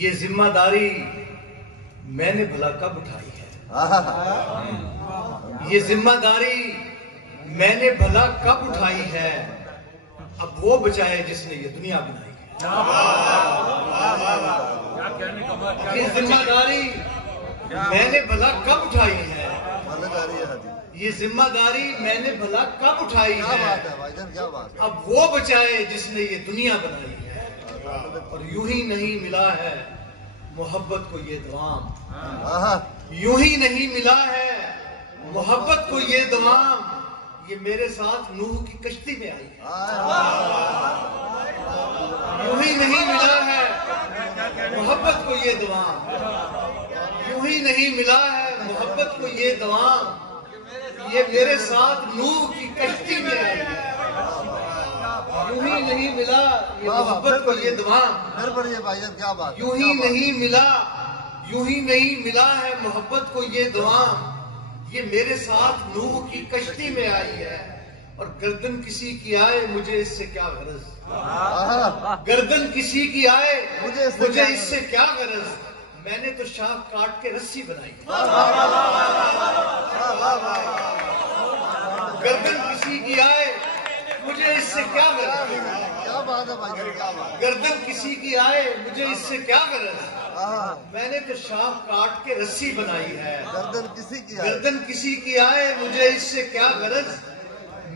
یہ ذمہ داری میں نے بھلا کب اٹھائی ہے؟ یہ ذمہ داری میں نے بھلا کب اٹھائی ہے؟ اب وہ بچائے جس نے یہ دنیا بنائی ہے۔ یہ ذمہ داری میں نے بھلا کب اٹھائی ہے؟ یہ ذمہ داری میں نے بھلا کب اٹھائی ہے؟ اب وہ بچائے جس نے یہ دنیا بنائی ہے۔ اور یوں ہی نہیں ملا ہے محبت کو یہ دوام، یوں ہی نہیں ملا ہے محبت کو یہ دوام، یہ میرے ساتھ نوح کی کشتی میں آئی ہے۔ یوں ہی نہیں ملا ہے محبت کو یہ دوام، یوں ہی نہیں ملا ہے محبت کو یہ دوام، یہ میرے ساتھ نوح کی کشتی میں آئی ہے۔ یوں ہی نہیں ملا یہ محبت کو یہ دوام، یوں ہی نہیں ملا، یوں ہی نہیں ملا ہے محبت کو یہ دوام، یہ میرے ساتھ نوح کی کشتی میں آئی ہے۔ اور گردن کسی کی آئے مجھے اس سے کیا غرض، گردن کسی کی آئے مجھے اس سے کیا غرض، میں نے تو شاخ کاٹ کے رسی بنائی۔ گردن کسی کی آئے مجھے اس سے کیا غرض، گردن کسی کی آئے مجھے اس سے کیا غرض، میں نے تو شاخ کاٹ کے رسی بنائی ہے۔ گردن کسی کی آئے مجھے اس سے کیا غرض،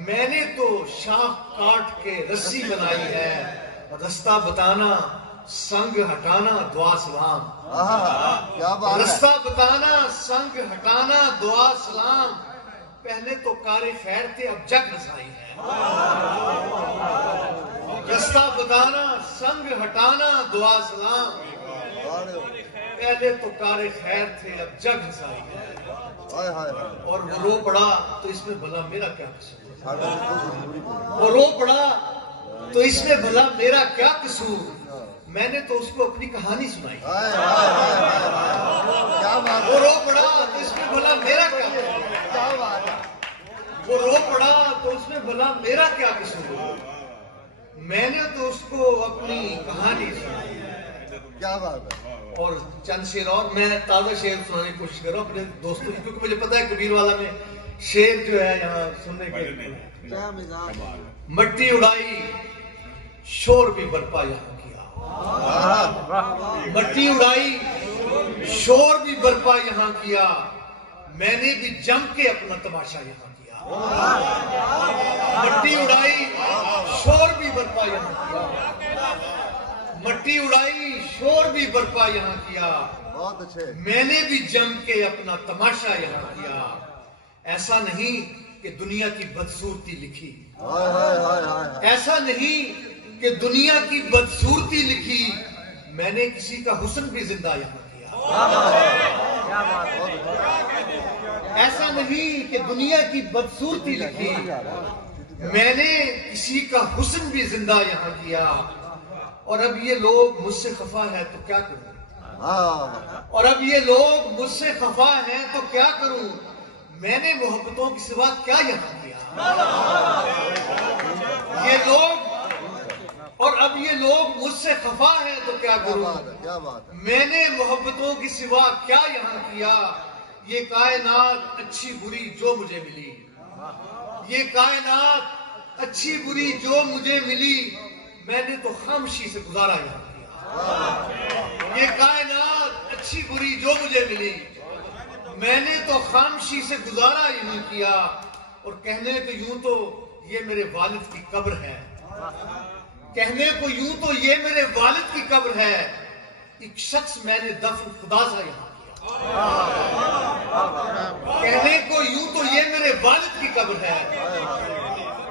میں نے تو شاخ کاٹ کے رسی بنائی ہے۔ رستہ بتانا سنگ ہٹانا دعا سلام، رستہ بتانا سنگ ہٹانا دعا سلام، پہلے تو کار خیر تھے اب جگ رسائی ہے۔ رستہ بتانا سنگ ہٹانا دعا سلام، پہلے تو کار خیر تھے اب جگ رسائی ہے۔ اور وہ رو پڑا تو اس میں بھلا میرا کیا قصور، وہ رو پڑا تو اس میں بھلا میرا کیا قصور، میں نے تو اس کو اپنی کہانی سنائی۔ وہ رو پڑا تو اس میں بھلا میرا کیا قصور، وہ رو پڑا تو اس میں بھلا میرا کیا قصور، میں نے تو اس کو اپنی کہانی سنائی۔ اور چند شعر اور میں تازہ شعر سنانے کی کوشش کر رہا ہوں اپنے دوستوں کی، کیونکہ مجھے پتا ہے کبیر والا میں شعر جو ہے یہاں سننے کے۔ مٹی اڑائی شور بھی برپا یہاں کیا، مٹی اڑائی شور بھی برپا یہاں کیا، میں نے بھی جم کے اپنا تماشا یہاں کیا۔ مٹی اڑائی شور بھی برپا یہاں کیا، مٹی اڑائی شور بھی برپا یہاں کیا، میں نے بھی جم کے اپنا تماشا یہاں کیا۔ ایسا نہیں کہ دنیا کی بدصورتی لکھی، ایسا نہیں کہ دنیا کی بدصورتی لکھی، میں نے کسی کا حسن بھی زندہ یہاں کیا۔ ایسا نہیں کہ دنیا کی بدصورتی لکھی، میں نے کسی کا حسن بھی زندہ یہاں کیا۔ اور اب یہ لوگ مجھ سے خفا ہے تو کیا کروں، اور اب یہ لوگ مجھ سے خفا ہیں تو کیا کروں، میں نے محبتوں کی سوا کیا یہاں کیا۔ یہ لوگ اور اب یہ لوگ مجھ سے خفا ہیں تو کیا کروں، میں نے محبتوں کی سوا کیا یہاں کیا۔ یہ کائنات اچھی بری جو مجھے ملی، یہ کائنات اچھی بری جو مجھے ملی، میں نے تو خاموشی سے گزارا یہاں کیا۔ یہ کائنات اچھی بری جو مجھے ملی، میں نے تو خاموشی سے گزارا یوں کیا۔ اور کہنے کو یوں تو یہ میرے والد کی قبر ہے، کہنے کو یوں تو یہ میرے والد کی قبر ہے، ایک شخص میں نے دفن خدا سا یہاں کیا۔ کہنے کو یوں تو یہ میرے والد کی قبر ہے،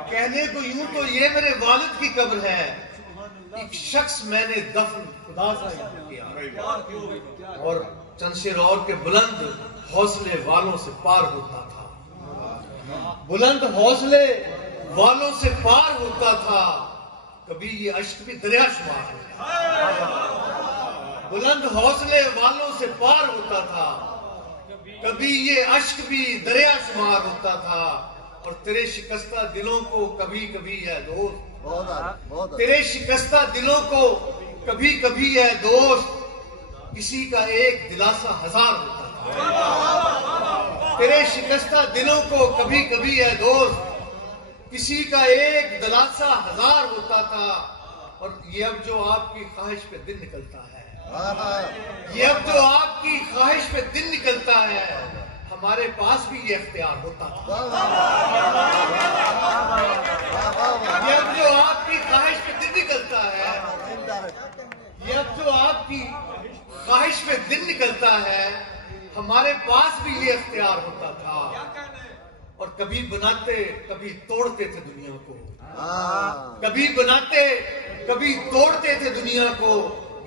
کہنے کو یوں تو یہ میرے والد کی قبر ہے، ایک شخص میں نے دفن خدا سا یہاں کیا۔ اور چند شعر اور کے بلند حوصلے والوں سے پار ہوتا تھا، بلند حوصلے والوں سے پار ہوتا تھا، کبھی یہ اشک بھی دریا شمار ہوتا تھا۔ بلند حوصلے والوں سے پار ہوتا تھا، کبھی یہ اشک بھی دریا شمار ہوتا تھا۔ اور تیرے شکستہ دلوں کو کبھی کبھی ہے دوست، تیرے شکستہ دلوں کو کبھی کبھی ہے دوست کسی کا ایک دلاسا ہزار ہوتا تھا. تیرے شکستہ دلوں کو کبھی کبھی ہے دوست کسی کا ایک دلاسا ہزار ہوتا تھا. اور یہ اب جو آپ کی خواہش پہ دن نکلتا ہے، یہ اب جو آپ کی خواہش پہ دن نکلتا ہے، ہمارے پاس بھی یہ اختیار ہوتا تھا. یہ اب جو آپ کی خواہش پہ دن نکلتا ہے، یہ اب جو آپ کی خواہش پہ دن نکلتا ہے، ہمارے پاس بھی یہ اختیار ہوتا تھا. اور کبھی بناتے کبھی توڑتے تھے دنیا کو، کبھی بناتے کبھی توڑتے تھے دنیا کو،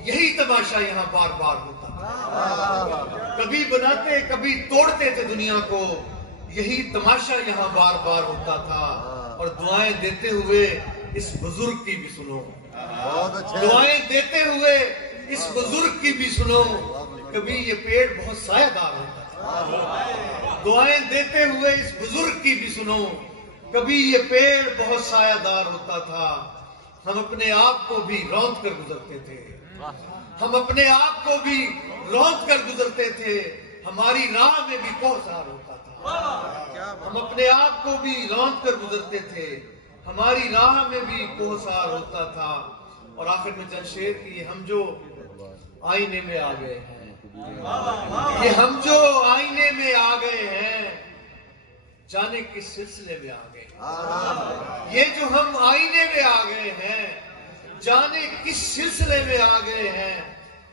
یہی تماشا یہاں بار بار ہوتا تھا. کبھی بناتے کبھی توڑتے تھے دنیا کو، یہی تماشا یہاں بار بار ہوتا تھا. اور دعائیں دیتے ہوئے اس بزرگ کی بھی سنو، دعائیں دیتے ہوئے اس بزرگ کی بھی سنو. کبھی یہ پیڑ بہت سایہ دار ہوتا تھا، دعائیں دیتے ہوئے اس بزرگ کی بھی سنو. کبھی یہ پیڑ بہت سایہ دار ہوتا تھا. ہم اپنے آپ کو بھی روند کر گزرتے تھے، ہم اپنے آپ کو بھی روند کر گزرتے تھے. ہماری راہ میں بھی کوہسار ہوتا تھا، ہم اپنے آپ کو بھی روند کر گزرتے تھے. ہماری راہ میں بھی کوہسار ہوتا تھا. اور آخر میں چند شعر کی، ہم جو آئینے میں آ گئے ہیں، یہ ہم جو آئینے میں آ گئے ہیں، جانے کس سلسلے میں آ گئے. یہ جو ہم آئینے میں آ گئے ہیں، جانے کس سلسلے میں آ گئے ہیں.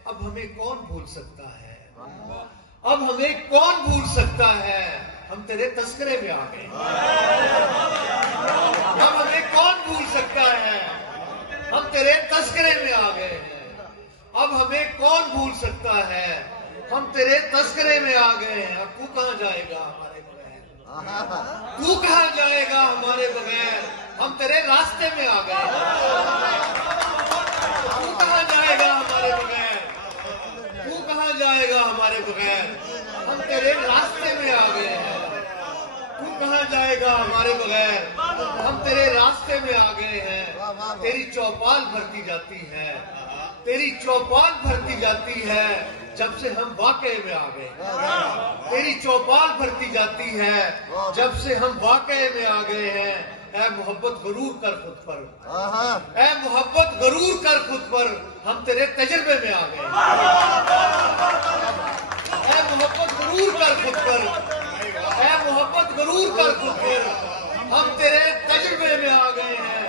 اب ہمیں کون بھول سکتا ہے، اب ہمیں کون بھول سکتا ہے، ہم تیرے تذکرے میں آ گئے. اب ہمیں کون بھول سکتا ہے، ہم تیرے تذکرے میں آ گئے ہیں. اب ہمیں کون بھول سکتا ہے، ہم تیرے تذکرے میں آ گئے ہیں. اب تو کہاں جائے گا ہمارے بغیر، تو کہاں جائے گا ہمارے بغیر، ہم تیرے راستے میں آ گئے ہیں. تو کہاں جائے گا ہمارے بغیر، تو کہاں جائے گا ہمارے بغیر، ہم تیرے راستے میں آ گئے ہیں. تو کہاں جائے گا ہمارے بغیر، ہم تیرے راستے میں آ گئے ہیں. تیری چوپال بھرتی جاتی ہے، تیری چوپال بھرتی جاتی ہے، جب سے ہم واقعے میں آ گئے. تیری چوپال بھرتی جاتی ہے، جب سے ہم واقعے میں آ گئے ہیں. اے محبت غرور کر خود پر، اے محبت غرور کر خود پر، ہم تیرے تجربے میں آ گئے. اے محبت غرور کر خود پر، اے محبت غرور کر خود پر، ہم تیرے تجربے میں آ گئے ہیں.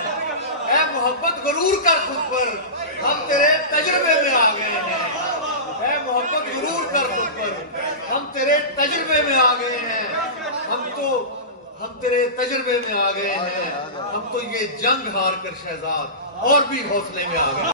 اے محبت غرور کر خود پر، ہم تیرے تجربے میں آ گئے ہیں. اے محبت غرور کر خود پر، ہم تیرے تجربے میں آ گئے ہیں. ہم تیرے تجربے میں آ گئے ہیں. ہم تو یہ جنگ ہار کر شہزاد اور بھی حوصلے میں آ گئے.